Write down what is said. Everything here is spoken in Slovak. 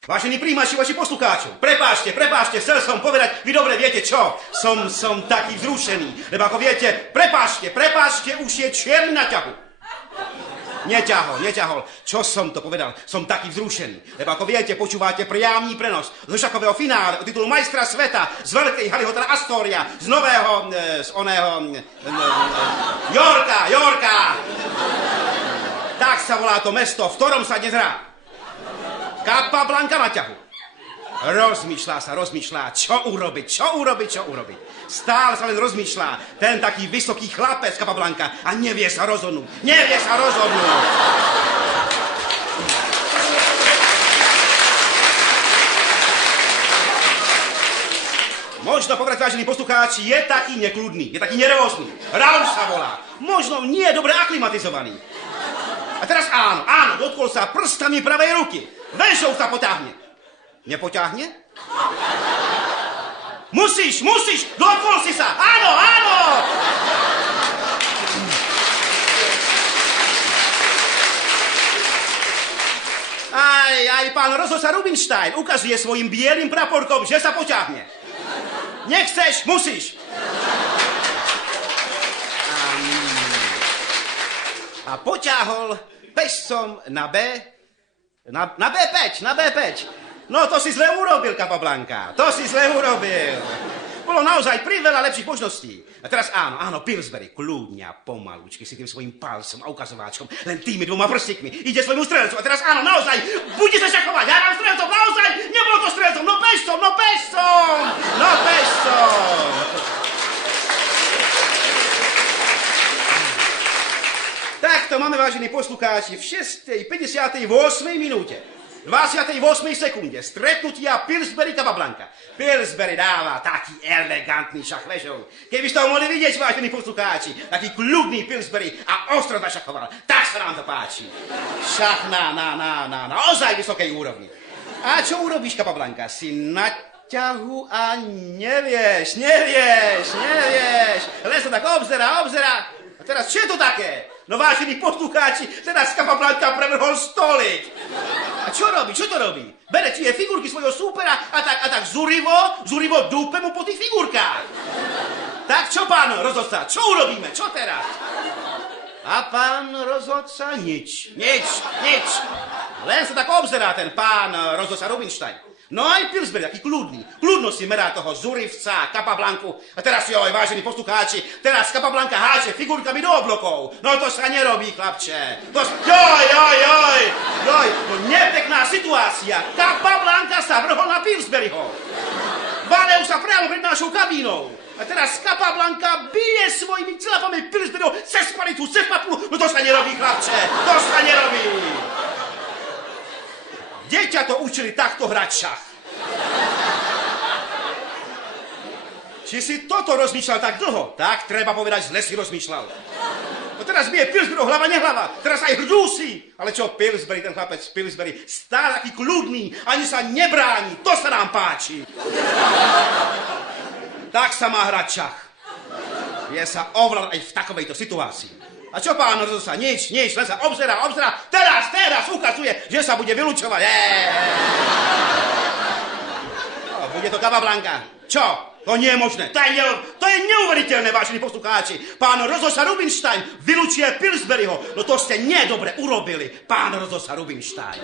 Vážení príjimači, vaši poslucháči, prepáčte, chcel som povedať, vy dobre viete čo, som taký vzrušený, lebo ako viete, prepáčte, už je čierny na ťahu. Neťahol, čo som to povedal, som taký vzrušený, lebo ako viete, počúvate priamy prenos zo šakového finále o titulu majstra sveta z veľkej haly hotela Astoria, z nového, Yorka. Tak sa volá to mesto, v ktorom sa dnes hrá. Capablanca na ťahu. Rozmýšľa, čo urobiť. Stále sa len rozmýšľa. Ten taký vysoký chlapec Capablanca a nevie sa rozhodnúť. Možno povedať, vážení poslucháči, je taký nekľudný, je taký nervózny. Raúl sa volá. Možno nie je dobre aklimatizovaný. A teraz áno, dotkol sa prstami pravej ruky. Venšou sa poťahne. Nepoťahne? Musíš, dotkol si sa. Áno. Aj pán rozhodca Rubinstein ukazuje svojim bielým praporkom, že sa poťahne. Nechceš, musíš. A poťahol pešcom na B5. No to si zle urobil, Capablanca. Bolo naozaj priveľa lepších možností. A teraz áno, Pillsbury, kľudne a pomalúčky si tým svojím palcom a ukazováčkom, len tými dvoma prstíkmi, ide svojmu strelcu. A teraz áno, naozaj, bude sa šachovať, ja dám strelcom, naozaj, nebolo to strelcom, no pešcom. Takto máme, vážení poslucháči, v 6:58 minúte, 28 sekunde stretnutia Pillsbury-Capablanca. Pillsbury dáva taký elegantný šach vežov. Keby ste ho mohli vidieť, vážení poslucháči, taký kľudný Pillsbury a ostro zašachoval. Tak sa nám to páči. Šach na ozaj vysokej úrovni. A čo urobíš, Capablanca? Si na ťahu a nevieš. Len sa tak obzerá. A teraz, čo je to také? No vážení poslucháči, teraz Capablanca prevrhol stolik. A čo to robí? Bere tie figurky svojho súpera a tak zúrivo dúpe mu po tých figurkách. Tak čo, pán rozhodca, čo urobíme? Čo teraz? A pán rozhodca nič. Len sa tak obzerá ten pán rozhodca Rubinstein. No aj Pillsbury, taký kľudný. Kľudno si merá toho Zurivca, Capablancu. A teraz, vážení poslucháči, teraz Capablanca háče figurkami do oblokov. No to sa nerobí, chlapče. Joj, to nepekná situácia. Capablanca sa vrhol na Pillsburyho. Válejú sa priamo pred našou kabínou. A teraz Capablanca bije svojimi celapami Pillsburyho cez palicu, cez papulu. No to sa nerobí, chlapče. Deťa to učili takto hrať šach. Či si toto rozmýšľal tak dlho? Tak treba povedať, zle si rozmýšľal. No teraz bije Pillsburyho hlava, nehlava. Teraz aj hdúsi. Ale čo Pillsbury, ten chlapec Pillsbury, stále taký kľudný, ani sa nebráni. To sa nám páči. Tak sa má hrať šach. Je sa ovládať aj v takovejto situácii. A čo pán rozhodca? Nič, len sa obzerá. Teraz ukazuje, že sa bude vylučovať. Bude to Capablanca. Čo? To nie je možné. To je neuveriteľné, vážení poslucháči. Pán rozhodca Rubinstein vylučuje Pillsburyho. No to ste nedobre urobili, pán rozhodca Rubinstein.